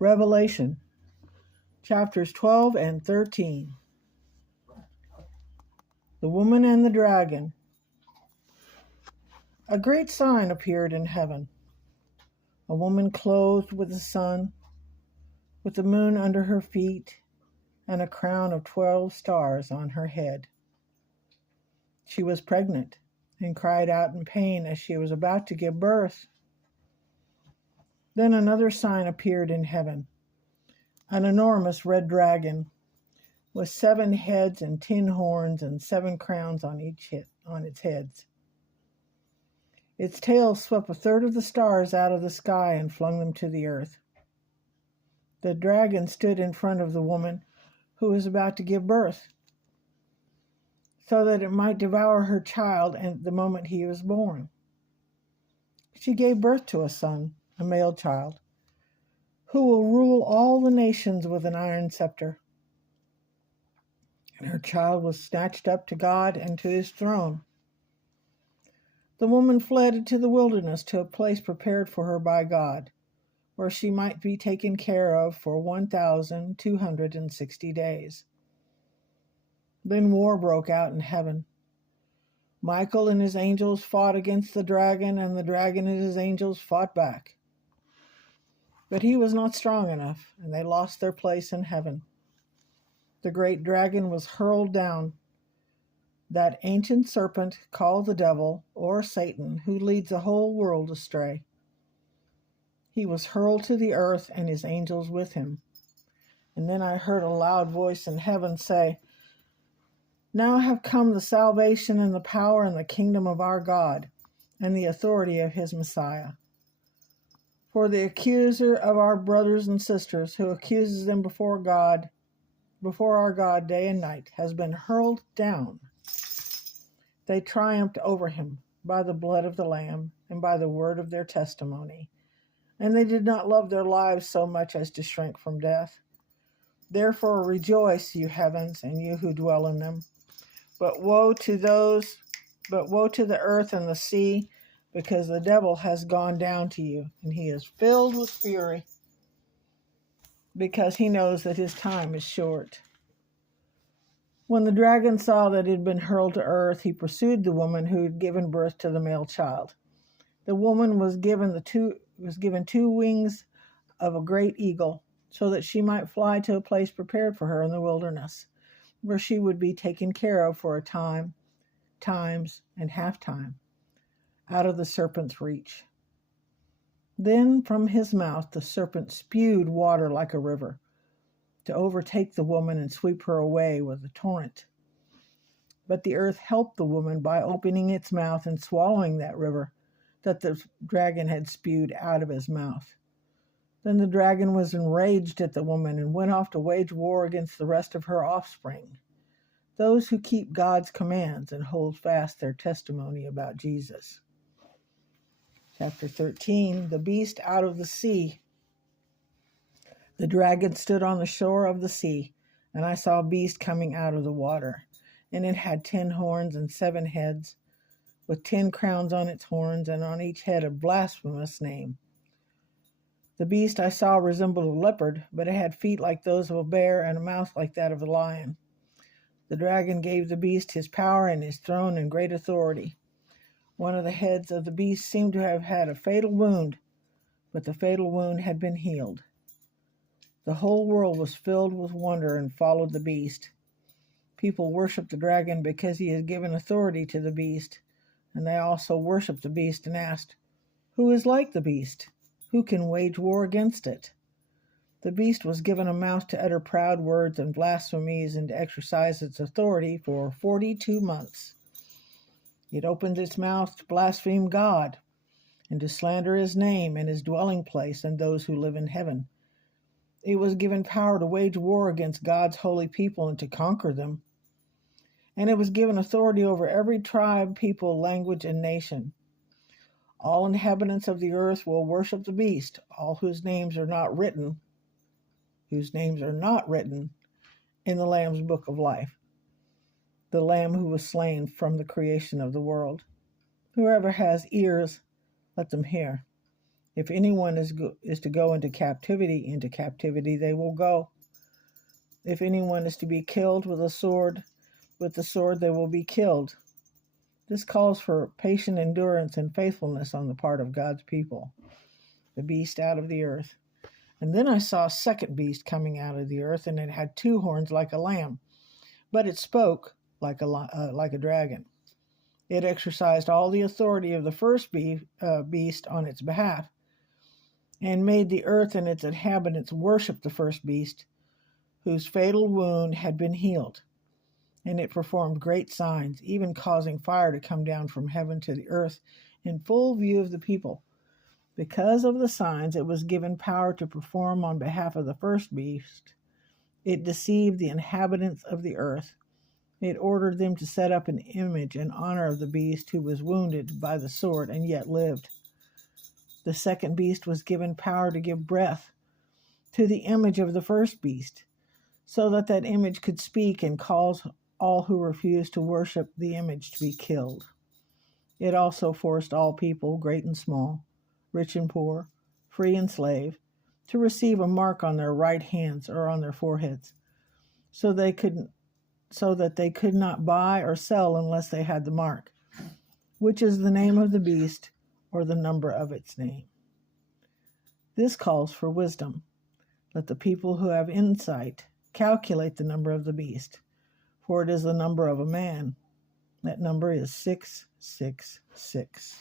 Revelation, chapters 12 and 13. The woman and the dragon. A great sign appeared in heaven. A woman clothed with the sun, with the moon under her feet, and a crown of 12 stars on her head. She was pregnant and cried out in pain as she was about to give birth. Then another sign appeared in heaven, an enormous red dragon with 7 heads and 10 horns and 7 crowns on its heads. Its tail swept a third of the stars out of the sky and flung them to the earth. The dragon stood in front of the woman who was about to give birth, so that it might devour her child at the moment he was born. She gave birth to a son, a male child, who will rule all the nations with an iron scepter. And her child was snatched up to God and to his throne. The woman fled into the wilderness to a place prepared for her by God, where she might be taken care of for 1,260 days. Then war broke out in heaven. Michael and his angels fought against the dragon, and the dragon and his angels fought back. But he was not strong enough, and they lost their place in heaven. The great dragon was hurled down, that ancient serpent called the devil, or Satan, who leads the whole world astray. He was hurled to the earth, and his angels with him. And then I heard a loud voice in heaven say, "Now have come the salvation and the power and the kingdom of our God, and the authority of his Messiah. For the accuser of our brothers and sisters, who accuses them before our God day and night, has been hurled down. They triumphed over him by the blood of the Lamb and by the word of their testimony, and they did not love their lives so much as to shrink from death. Therefore rejoice, you heavens, and you who dwell in them. But woe to the earth and the sea, because the devil has gone down to you, and he is filled with fury, because he knows that his time is short." When the dragon saw that it had been hurled to earth, he pursued the woman who had given birth to the male child. The woman was given 2 wings of a great eagle, so that she might fly to a place prepared for her in the wilderness, where she would be taken care of for a time, times, and half time, out of the serpent's reach. Then from his mouth the serpent spewed water like a river, to overtake the woman and sweep her away with a torrent. But the earth helped the woman by opening its mouth and swallowing that river that the dragon had spewed out of his mouth. Then the dragon was enraged at the woman and went off to wage war against the rest of her offspring, those who keep God's commands and hold fast their testimony about Jesus. Chapter 13, the beast out of the sea. The dragon stood on the shore of the sea, and I saw a beast coming out of the water, and it had 10 horns and 7 heads, with 10 crowns on its horns, and on each head a blasphemous name. The beast I saw resembled a leopard, but it had feet like those of a bear and a mouth like that of a lion. The dragon gave the beast his power and his throne and great authority. One of the heads of the beast seemed to have had a fatal wound, but the fatal wound had been healed. The whole world was filled with wonder and followed the beast. People worshiped the dragon because he had given authority to the beast, and they also worshiped the beast and asked, "Who is like the beast? Who can wage war against it?" The beast was given a mouth to utter proud words and blasphemies and to exercise its authority for 42 months. It opened its mouth to blaspheme God and to slander his name and his dwelling place and those who live in heaven. It was given power to wage war against God's holy people and to conquer them. And it was given authority over every tribe, people, language, and nation. All inhabitants of the earth will worship the beast, all whose names are not written in the Lamb's book of life, the Lamb who was slain from the creation of the world. Whoever has ears, let them hear. If anyone is to go into captivity they will go. If anyone is to be killed with the sword they will be killed. This calls for patient endurance and faithfulness on the part of God's people. The beast out of the earth. And then I saw a second beast coming out of the earth, and it had 2 horns like a lamb, but it spoke like a dragon. It exercised all the authority of the first beast on its behalf, and made the earth and its inhabitants worship the first beast, whose fatal wound had been healed. And it performed great signs, even causing fire to come down from heaven to the earth in full view of the people. Because of the signs it was given power to perform on behalf of the first beast, it deceived the inhabitants of the earth. It ordered them to set up an image in honor of the beast who was wounded by the sword and yet lived. The second beast was given power to give breath to the image of the first beast, so that that image could speak and cause all who refused to worship the image to be killed. It also forced all people, great and small, rich and poor, free and slave, to receive a mark on their right hands or on their foreheads, so that they could not buy or sell unless they had the mark, which is the name of the beast or the number of its name. This calls for wisdom. Let the people who have insight calculate the number of the beast, for it is the number of a man. That number is 666.